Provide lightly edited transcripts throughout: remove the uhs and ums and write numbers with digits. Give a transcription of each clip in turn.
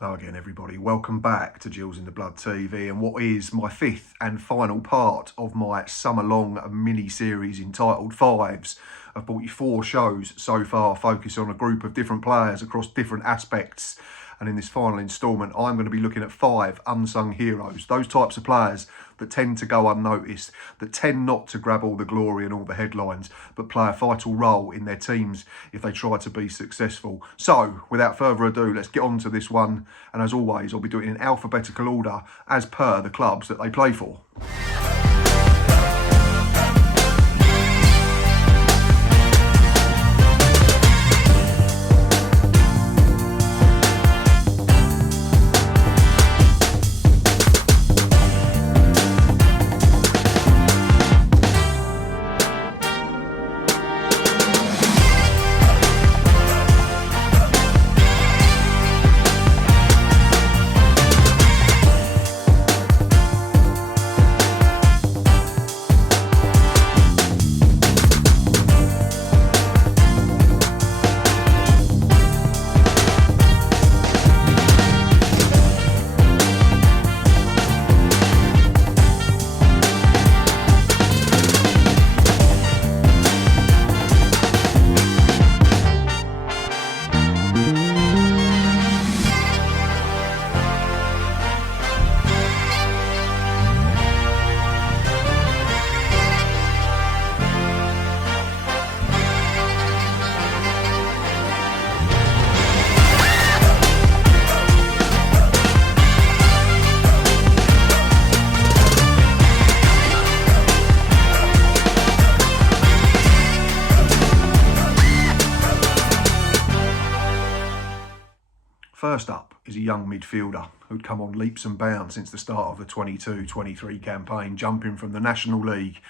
Hello again, everybody. Welcome back to Gills in the Blood TV and what is my fifth and final part of my summer-long mini-series entitled Fives. I've brought you 4 shows so far, focused on a group of different players across different aspects. And in this final instalment, I'm going to be looking at 5 unsung heroes, those types of players that tend to go unnoticed, that tend not to grab all the glory and all the headlines, but play a vital role in their teams if they try to be successful. So, without further ado, let's get on to this one. And as always, I'll be doing it in alphabetical order as per the clubs that they play for. First up is a young midfielder who'd come on leaps and bounds since the start of the 22-23 campaign, jumping from the National League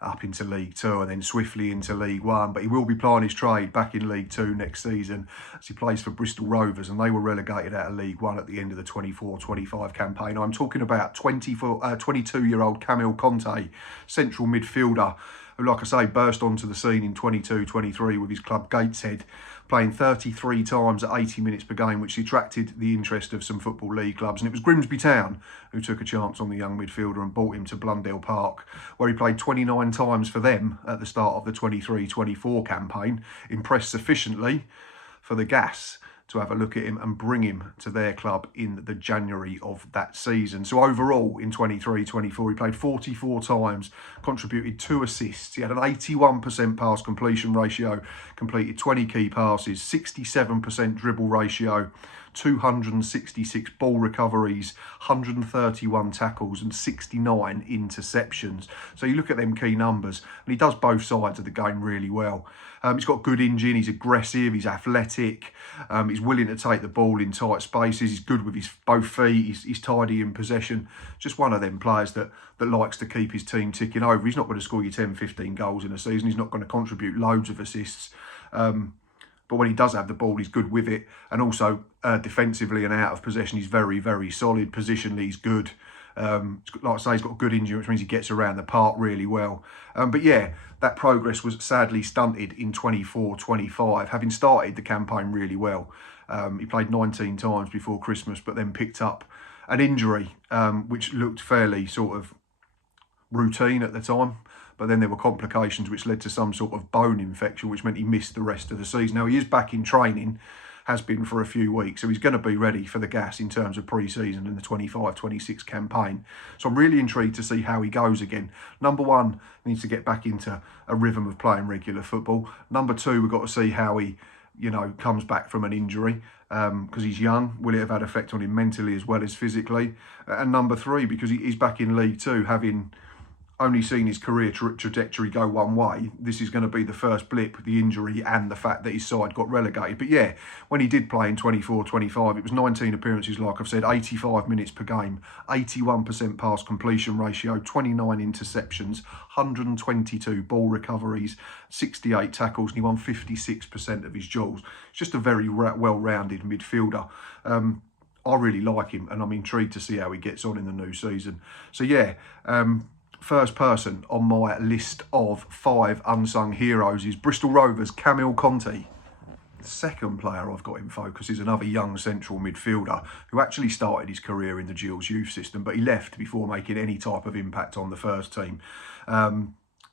up into League Two and then swiftly into League One. But he will be plying his trade back in League Two next season as he plays for Bristol Rovers, and they were relegated out of League One at the end of the 24-25 campaign. I'm talking about 22-year-old Camille Conte, central midfielder, who, like I say, burst onto the scene in 22-23 with his club Gateshead, playing 33 times at 80 minutes per game, which attracted the interest of some Football League clubs. And it was Grimsby Town who took a chance on the young midfielder and brought him to Blundell Park, where he played 29 times for them at the start of the 23-24 campaign, impressed sufficiently for the Gas to have a look at him and bring him to their club in the January of that season. So overall, in 23-24, he played 44 times, contributed 2 assists. He had an 81% pass completion ratio, completed 20 key passes, 67% dribble ratio, 266 ball recoveries, 131 tackles and 69 interceptions. So you look at them key numbers and he does both sides of the game really well. He's got good engine, he's aggressive, he's athletic, he's willing to take the ball in tight spaces, he's good with his both feet, he's tidy in possession. Just one of them players that likes to keep his team ticking over. He's not going to score you 10, 15 goals in a season, he's not going to contribute loads of assists. But when he does have the ball, he's good with it. And also defensively and out of possession, he's very, very solid. Positionally, he's good. Like I say, he's got good injury, which means he gets around the park really well. But yeah, that progress was sadly stunted in 24-25, having started the campaign really well. He played 19 times before Christmas, but then picked up an injury, which looked fairly sort of routine at the time. But then there were complications which led to some sort of bone infection, which meant he missed the rest of the season. Now, he is back in training, has been for a few weeks, so he's going to be ready for the Gas in terms of pre-season in the 25-26 campaign. So I'm really intrigued to see how he goes again. Number one, he needs to get back into a rhythm of playing regular football. Number two, we've got to see how he, comes back from an injury, because he's young. Will it have had effect on him mentally as well as physically? And number three, because he's back in League Two, having only seen his career trajectory go one way, this is going to be the first blip, the injury and the fact that his side got relegated. But yeah, when he did play in 24-25, it was 19 appearances, like I've said, 85 minutes per game, 81% pass completion ratio, 29 interceptions, 122 ball recoveries, 68 tackles, and he won 56% of his duels. It's just a very well-rounded midfielder. I really like him, and I'm intrigued to see how he gets on in the new season. So yeah, first person on my list of 5 unsung heroes is Bristol Rovers' Camille Conte. The second player I've got in focus is another young central midfielder who actually started his career in the Gills youth system, but he left before making any type of impact on the first team.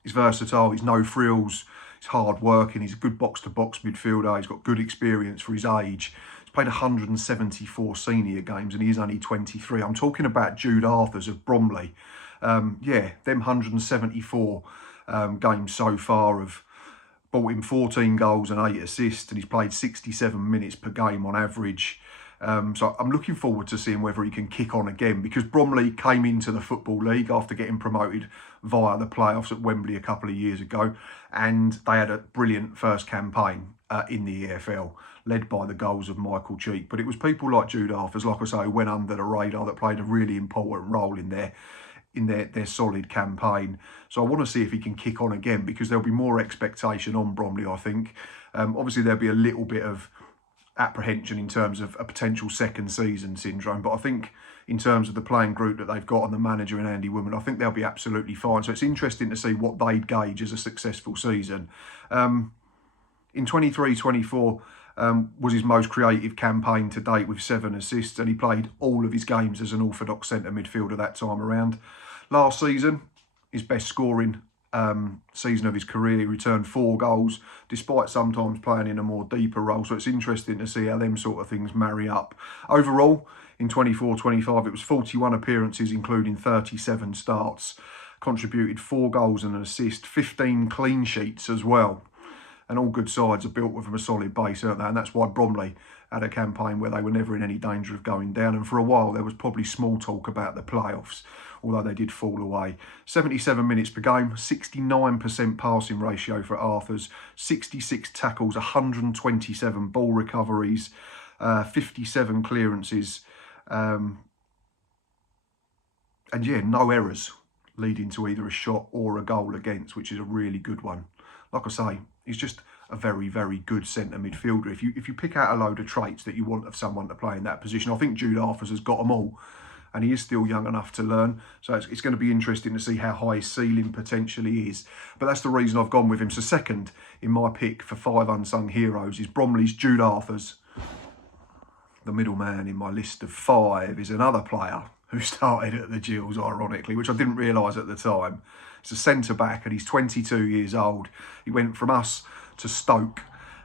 He's versatile, he's no frills, he's hard working, he's a good box-to-box midfielder, he's got good experience for his age. He's played 174 senior games and he is only 23. I'm talking about Jude Arthurs of Bromley. Yeah, them 174 games so far have brought him 14 goals and 8 assists, and he's played 67 minutes per game on average. So I'm looking forward to seeing whether he can kick on again, because Bromley came into the Football League after getting promoted via the playoffs at Wembley a couple of years ago, and they had a brilliant first campaign in the EFL, led by the goals of Michael Cheek. But it was people like Jude Arthurs, like I say, who went under the radar, that played a really important role in their solid campaign. So I want to see if he can kick on again, because there'll be more expectation on Bromley, I think. Obviously, there'll be a little bit of apprehension in terms of a potential second season syndrome, but I think in terms of the playing group that they've got and the manager and Andy Woodman, I think they'll be absolutely fine. So it's interesting to see what they'd gauge as a successful season. In 23-24 was his most creative campaign to date with 7 assists, and he played all of his games as an orthodox centre midfielder that time around. Last season, his best scoring season of his career, he returned 4 goals, despite sometimes playing in a more deeper role. So it's interesting to see how them sort of things marry up. Overall, in 24-25, it was 41 appearances, including 37 starts, contributed 4 goals and an assist, 15 clean sheets as well. And all good sides are built with a solid base, aren't they? And that's why Bromley had a campaign where they were never in any danger of going down. And for a while, there was probably small talk about the playoffs, although they did fall away. 77 minutes per game, 69% passing ratio for Arthurs, 66 tackles, 127 ball recoveries, 57 clearances. And yeah, no errors leading to either a shot or a goal against, which is a really good one. Like I say, he's just a very, very good centre midfielder. If you pick out a load of traits that you want of someone to play in that position, I think Jude Arthurs has got them all, and he is still young enough to learn. So it's going to be interesting to see how high his ceiling potentially is. But that's the reason I've gone with him. So second in my pick for 5 Unsung Heroes is Bromley's Jude Arthurs. The middle man in my list of 5 is another player who started at the Gills, ironically, which I didn't realise at the time. It's a centre-back and he's 22 years old. He went from us to Stoke,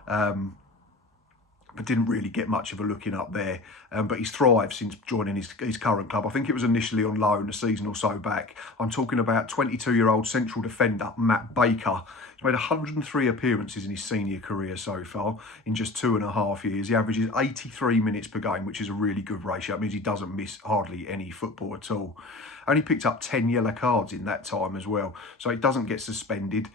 but didn't really get much of a looking up there. But he's thrived since joining his current club. I think it was initially on loan a season or so back. I'm talking about 22-year-old central defender Matt Baker. He's made 103 appearances in his senior career so far in just 2.5 years. He averages 83 minutes per game, which is a really good ratio. It means he doesn't miss hardly any football at all. Only picked up 10 yellow cards in that time as well, so it doesn't get suspended.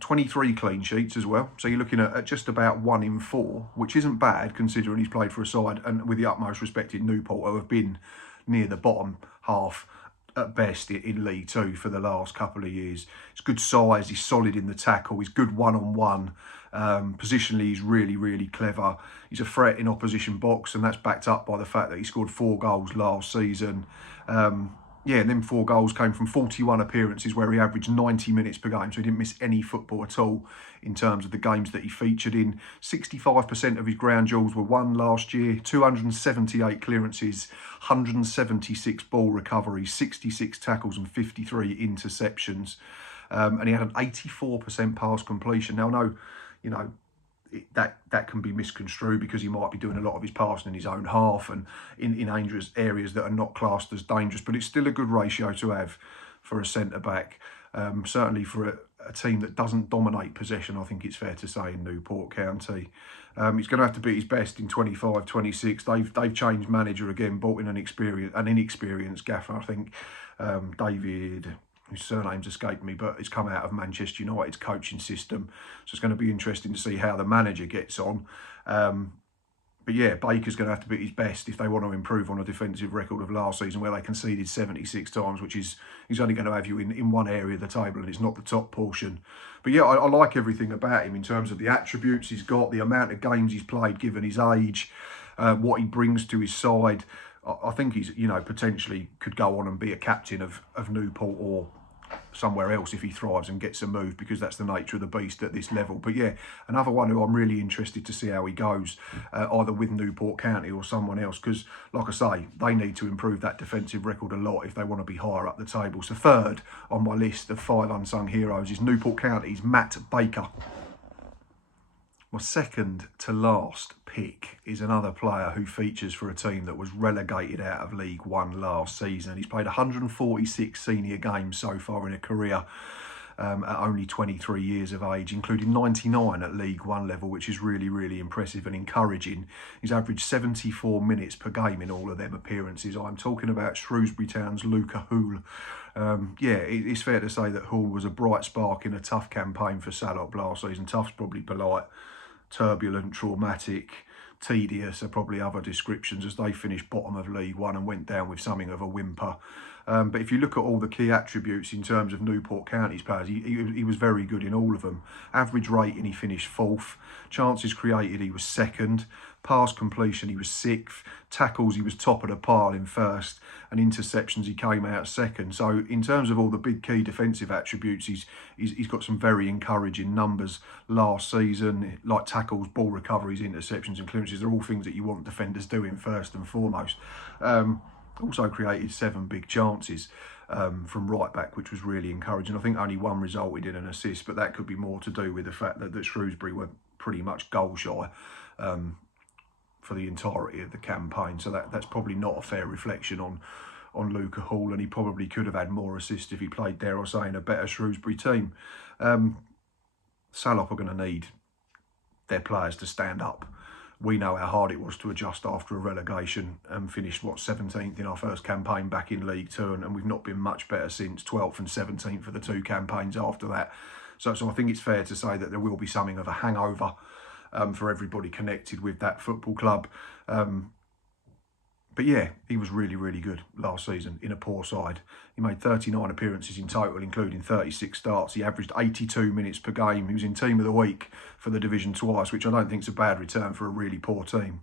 23 clean sheets as well, so you're looking at just about 1 in 4, which isn't bad considering he's played for a side, and with the utmost respect, in Newport, who have been near the bottom half at best in League 2 for the last couple of years. He's good size, he's solid in the tackle, he's good one-on-one. Positionally, he's really, really clever. He's a threat in opposition box, and that's backed up by the fact that he scored 4 goals last season. Yeah, and them 4 goals came from 41 appearances where he averaged 90 minutes per game, so he didn't miss any football at all in terms of the games that he featured in. 65% of his ground duels were won last year, 278 clearances, 176 ball recoveries, 66 tackles and 53 interceptions. And he had an 84% pass completion. Now, I know, you know, that can be misconstrued because he might be doing a lot of his passing in his own half and in dangerous areas that are not classed as dangerous, but it's still a good ratio to have for a centre-back. Certainly for a team that doesn't dominate possession, I think it's fair to say, in Newport County. He's going to have to be his best in 25-26. They've changed manager again, brought in an inexperienced gaffer, I think, David, whose surname's escaped me, but it's come out of Manchester United's coaching system. So it's going to be interesting to see how the manager gets on. But yeah, Baker's going to have to be his best if they want to improve on a defensive record of last season where they conceded 76 times, which is, he's only going to have you in one area of the table and it's not the top portion. But yeah, I like everything about him in terms of the attributes he's got, the amount of games he's played given his age, what he brings to his side. I think he's, you know, potentially could go on and be a captain of Newport or somewhere else if he thrives and gets a move, because that's the nature of the beast at this level. But yeah, another one who I'm really interested to see how he goes, either with Newport County or someone else, because like I say, they need to improve that defensive record a lot if they want to be higher up the table. So third on my list of 5 unsung heroes is Newport County's Matt Baker. My second to last pick is another player who features for a team that was relegated out of League One last season. He's played 146 senior games so far in a career at only 23 years of age, including 99 at League One level, which is really, really impressive and encouraging. He's averaged 74 minutes per game in all of them appearances. I'm talking about Shrewsbury Town's Luca Houle. Yeah, it's fair to say that Houle was a bright spark in a tough campaign for Salop last season. Tough's probably polite. Turbulent, traumatic, tedious are probably other descriptions, as they finished bottom of League One and went down with something of a whimper. But if you look at all the key attributes in terms of Newport County's players, he was very good in all of them. Average rating, he finished 4th. Chances created, he was 2nd. Pass completion, he was 6th. Tackles, he was top of the pile in 1st. And interceptions, he came out 2nd. So in terms of all the big key defensive attributes, he's got some very encouraging numbers last season, like tackles, ball recoveries, interceptions and clearances. They're all things that you want defenders doing first and foremost. Also created 7 big chances from right back, which was really encouraging. I think only 1 resulted in an assist, but that could be more to do with the fact that Shrewsbury were pretty much goal shy for the entirety of the campaign. So that's probably not a fair reflection on Luca Houle, and he probably could have had more assists if he played, dare I say, in a better Shrewsbury team. Salop are going to need their players to stand up. We know how hard it was to adjust after a relegation and finished, 17th in our first campaign back in League Two, and we've not been much better since, 12th and 17th for the 2 campaigns after that. So I think it's fair to say that there will be something of a hangover for everybody connected with that football club. But yeah, he was really, really good last season in a poor side. He made 39 appearances in total, including 36 starts. He averaged 82 minutes per game. He was in Team of the Week for the division twice, which I don't think is a bad return for a really poor team.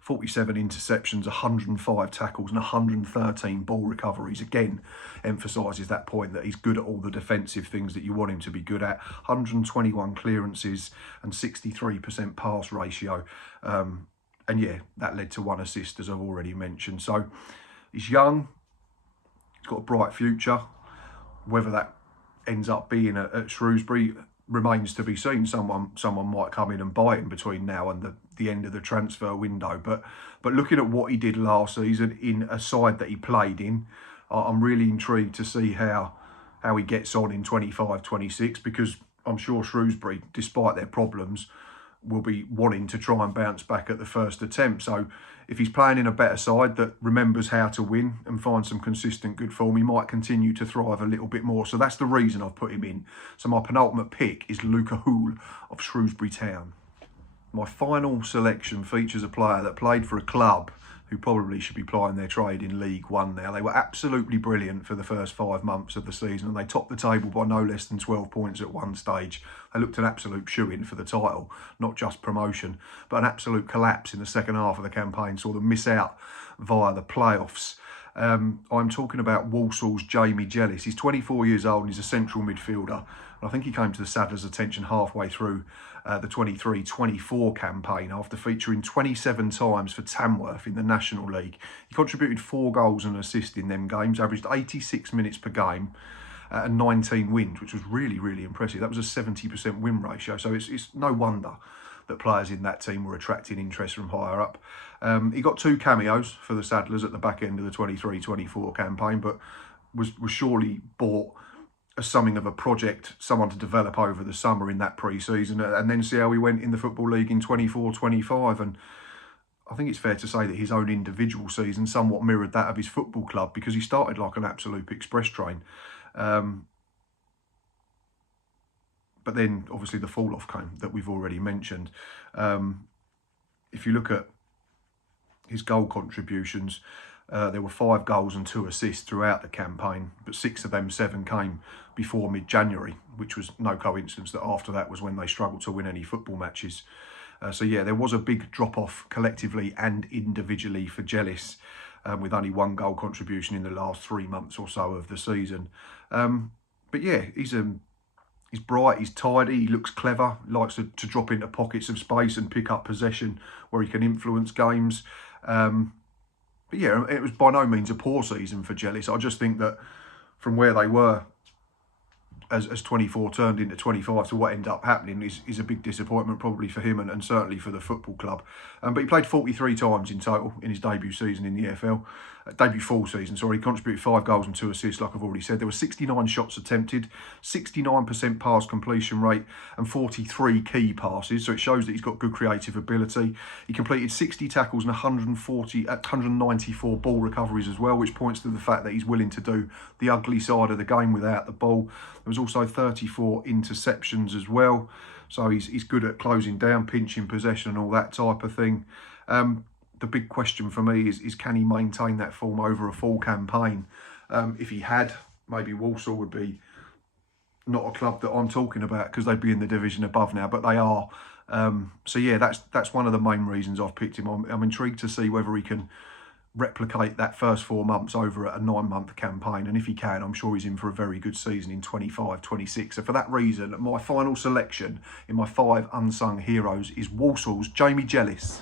47 interceptions, 105 tackles and 113 ball recoveries. Again, emphasises that point that he's good at all the defensive things that you want him to be good at. 121 clearances and 63% pass ratio. And yeah, that led to 1 assist, as I've already mentioned. So he's young, he's got a bright future. Whether that ends up being at Shrewsbury remains to be seen. Someone might come in and buy him between now and the end of the transfer window. But looking at what he did last season in a side that he played in, I'm really intrigued to see how he gets on in 25-26, because I'm sure Shrewsbury, despite their problems, will be wanting to try and bounce back at the first attempt. So if he's playing in a better side that remembers how to win and finds some consistent good form, he might continue to thrive a little bit more. So that's the reason I've put him in. So my penultimate pick is Luca Houle of Shrewsbury Town. My final selection features a player that played for a club who probably should be plying their trade in League One now. They were absolutely brilliant for the first 5 months of the season, and they topped the table by no less than 12 points at one stage. They looked an absolute shoo-in for the title, not just promotion, but an absolute collapse in the second half of the campaign saw them miss out via the playoffs. I'm talking about Walsall's Jamie Gills. He's 24 years old and he's a central midfielder. And I think he came to the Saddlers' attention halfway through the 23-24 campaign after featuring 27 times for Tamworth in the National League. He contributed 4 goals and assists in them games, averaged 86 minutes per game and 19 wins, which was really, really impressive. That was a 70% win ratio. So it's no wonder that players in that team were attracting interest from higher up. He got 2 cameos for the Saddlers at the back end of the 23-24 campaign, but was surely bought as something of a project, someone to develop over the summer in that pre-season, and then see how he went in the Football League in 24-25. And I think it's fair to say that his own individual season somewhat mirrored that of his football club, because he started like an absolute express train. But then obviously the fall off came that we've already mentioned. If you look at his goal contributions, there were 5 goals and 2 assists throughout the campaign, but 6 of them 7 came before mid-January, which was no coincidence that after that was when they struggled to win any football matches. So yeah, there was a big drop-off collectively and individually for Gills. with only 1 goal contribution in the last 3 months or so of the season. But yeah, he's bright, he's tidy, he looks clever, likes to drop into pockets of space and pick up possession where he can influence games. But yeah, it was by no means a poor season for Gills. I just think that from where they were as 24 turned into 25 to what ended up happening is a big disappointment probably for him and certainly for the football club. But he played 43 times in total in his debut season in the EFL. Debut full season, sorry. He contributed 5 goals and 2 assists, like I've already said. There were 69 shots attempted, 69% pass completion rate and 43 key passes. So it shows that he's got good creative ability. He completed 60 tackles and 194 ball recoveries as well, which points to the fact that he's willing to do the ugly side of the game without the ball. There was also 34 interceptions as well. So he's good at closing down, pinching possession and all that type of thing. The big question for me is can he maintain that form over a full campaign? If he had, maybe Walsall would be not a club that I'm talking about because they'd be in the division above now, but they are. So yeah, that's one of the main reasons I've picked him. I'm intrigued to see whether he can replicate that first 4 months over a 9-month campaign, and if he can, I'm sure he's in for a very good season in 25-26. So for that reason, my final selection in my 5 Unsung Heroes is Walsall's Jamie Gills.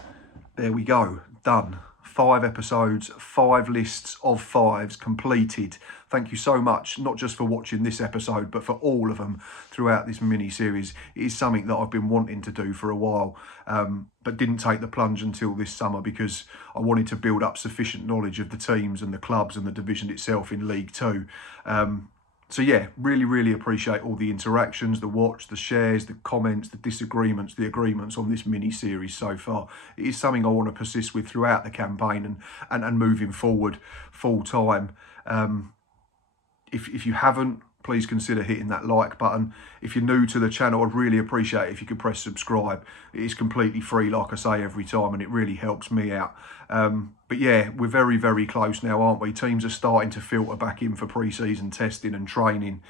There we go, done. 5 episodes, 5 lists of 5s completed. Thank you so much, not just for watching this episode, but for all of them throughout this mini-series. It is something that I've been wanting to do for a while, but didn't take the plunge until this summer because I wanted to build up sufficient knowledge of the teams and the clubs and the division itself in League Two. So yeah, really appreciate all the interactions, the watch, the shares, the comments, the disagreements, the agreements on this mini-series so far. It is something I want to persist with throughout the campaign and moving forward full time. If you haven't, please consider hitting that like button. If you're new to the channel, I'd really appreciate it if you could press subscribe. It is completely free, like I say every time, and it really helps me out. But yeah, we're very close now, aren't we? Teams are starting to filter back in for pre-season testing and training.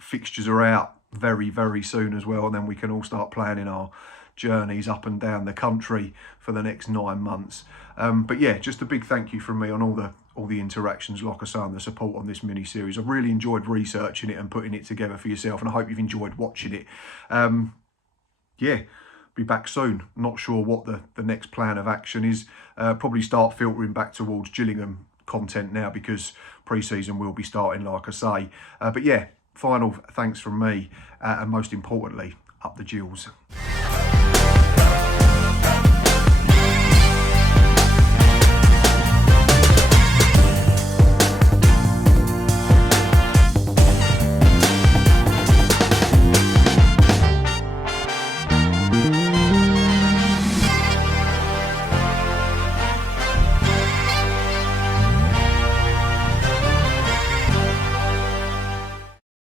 Fixtures are out very soon as well, and then we can all start planning our journeys up and down the country for the next 9 months. But yeah, just a big thank you from me on all the interactions, like I say, and the support on this mini-series. I've really enjoyed researching it and putting it together for yourself, and I hope you've enjoyed watching it. Yeah, be back soon. Not sure what the next plan of action is. Probably start filtering back towards Gillingham content now because pre-season will be starting, like I say. But yeah, final thanks from me, and most importantly, up the Gills.